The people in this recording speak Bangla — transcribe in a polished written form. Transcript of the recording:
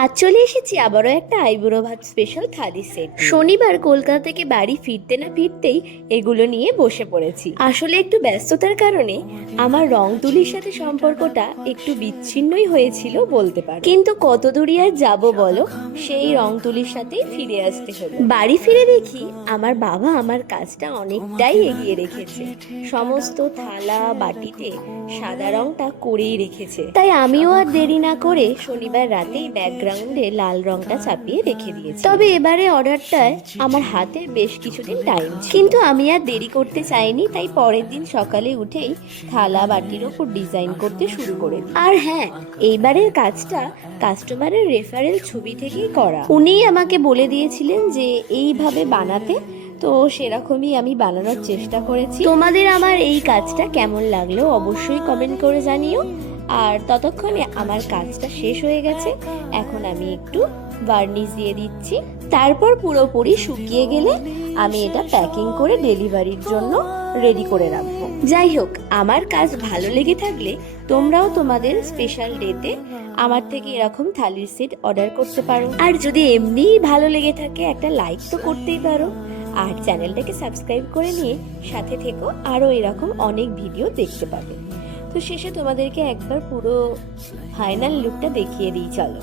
আজ চলে এসেছি আবারও একটা আইবুড়ো ভাত স্পেশাল থালি সেট। শনিবার কলকাতা থেকে বাড়ি ফিরতে না ফিরতেই এগুলো নিয়ে বসে পড়েছি। আসলে একটু ব্যস্ততার কারণে আমার রং তুলির সাথে সম্পর্কটা একটু বিচ্ছিন্নই হয়েছিল বলতে পারো। কিন্তু কত দূরই আর যাবো বলো, সেই রং তুলির সাথেই ফিরে আসতে হলো। বাড়ি ফিরে দেখি আমার বাবা আমার কাজটা অনেকটাই এগিয়ে রেখেছে। সমস্ত থালা বাটিতে সাদা রংটা করেই রেখেছে। তাই আমিও আর দেরি না করে শনিবার রাতেই ব্যাকগ্রাউন্ডে লাল রংটা চাপিয়ে রেখে দিয়েছি। তবে এবারে অর্ডারটায় আমার হাতে বেশ কিছুদিন টাইম ছিল, কিন্তু আমি আর দেরি করতে চাইনি। তাই পরের দিন সকালে উঠেই থালা বাটির ওপর ডিজাইন করতে শুরু করে দিই। আর হ্যাঁ, এইবারের কাজটা কাস্টমারের রেফারেল ছবি থেকেই করা। উনিই আমাকে বলে দিয়েছিলেন যে এইভাবে বানাতে, তো সেরকমই আমি বানানোর চেষ্টা করেছি। তোমাদের আমার এই কাজটা কেমন লাগলো অবশ্যই কমেন্ট করে জানিও। আর ততক্ষণে আমার কাজটা শেষ হয়ে গেছে। এখন আমি একটু ভার্নিশ দিয়ে দিচ্ছি। তারপর পুরোপুরি শুকিয়ে গেলে আমি এটা প্যাকিং করে ডেলিভারির জন্য রেডি করে রাখবো। যাই হোক, আমার কাজ ভালো লেগে থাকলে তোমরাও তোমাদের স্পেশাল ডেতে আমার থেকে এরকম থালির সেট অর্ডার করতে পারো। আর যদি এমনিই ভালো লেগে থাকে একটা লাইক তো করতেই পারো। আর চ্যানেলটাকে সাবস্ক্রাইব করে নিয়ে সাথে থেকো, আরও এরকম অনেক ভিডিও দেখতে পাবে। তো শেষে তোমাদেরকে একবার পুরো ফাইনাল লুকটা দেখিয়ে দিই, চলো।